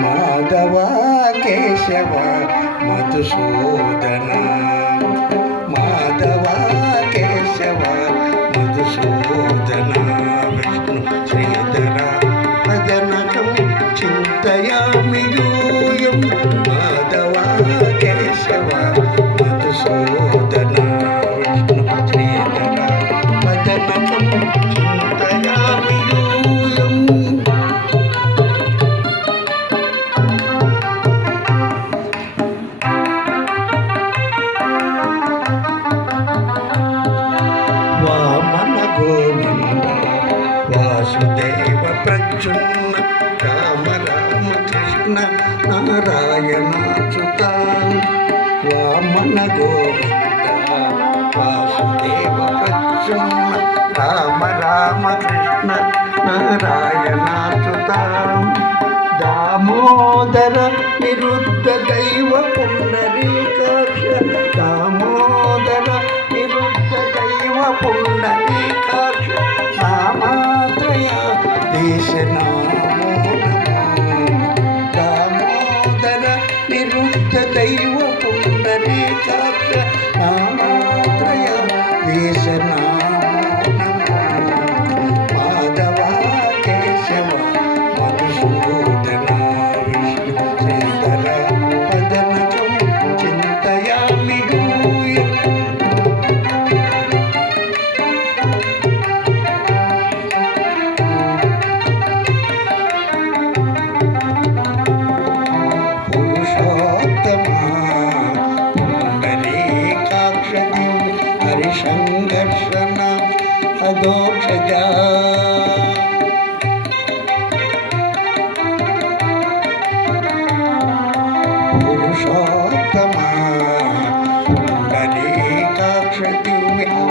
ಮಾಧವ ಕೇಶವ ಮಧುಸೂದನ. ಮಾಧವ ಕೇಶವ అర్జున రామ రామ కృష్ణ నారాయణ చుత వామన గోవింద వాసుదేవ ప్రచున్న రామ రామ కృష్ణ నారాయణ చుత దామోదర నిరుద్ధ దైవ పుండరీకాక్ష దామోదర నిరుద్ధ దైవ పుండరీ నిరుద్ధ ಸಂಘರ್ಷಣ ಅಧೋಕ್ಷಜ ಪುರುಷೋತ್ತಮ ಪುಂಡಲೀಕಾಕ್ಷದಿವ್ಯ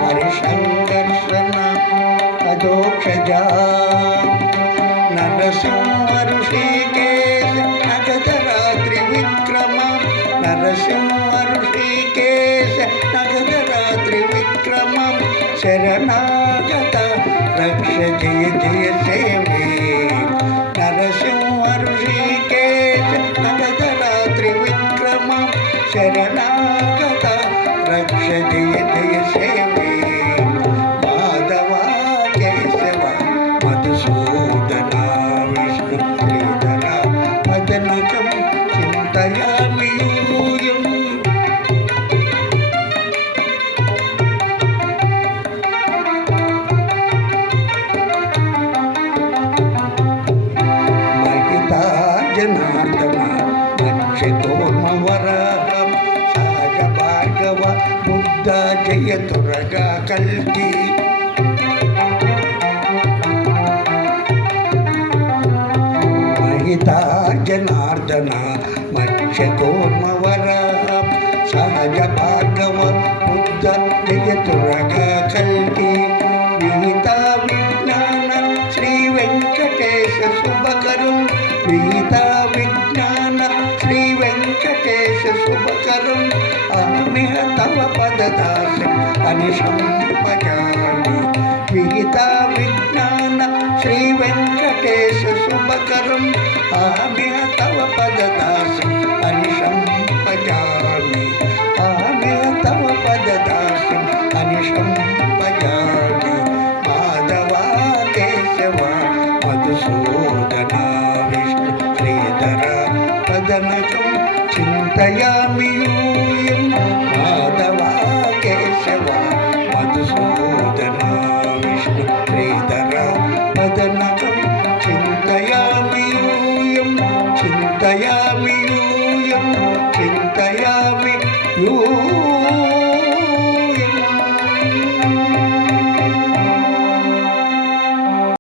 ಹರಿಸಂಘರ್ಷಣ ಅಧೋಕ್ಷಜ ನರಸಿಂಹ శరణాగత రక్ష జయ జయ సేవే నరసింహ ఋషికేశ నగదరాత్రి విక్రమ శరణాగత రక్ష జయ జయ సేవే మాధవ కేశవ మధుసూదన విష్ణు జనార్దన నక్షతోమవరహం సహజ భార్గవ బుద్ధ జయతురగా కల్కి. మహితా జనార్దన మత్స్యకోమవర సహజ భార్గవ బుద్ధ జయతురగ కల్కి. విహిత విజ్ఞాన శ్రీ వెంకటేశ శుభకరం విహిత తవ పదదాసం అనిశం భజామి విజ్ఞాన శ్రీ వెంకటేశ శుభకరం. ఆమె తవ పదదాసం అనిశం భజామి తవ పదదాసం అనిశం భజామి మాధవ కేశవ మధుసూదన విష్ణు శ్రీధర పదనకం చింతయామి ಕಯಾಮಿ ಯೂ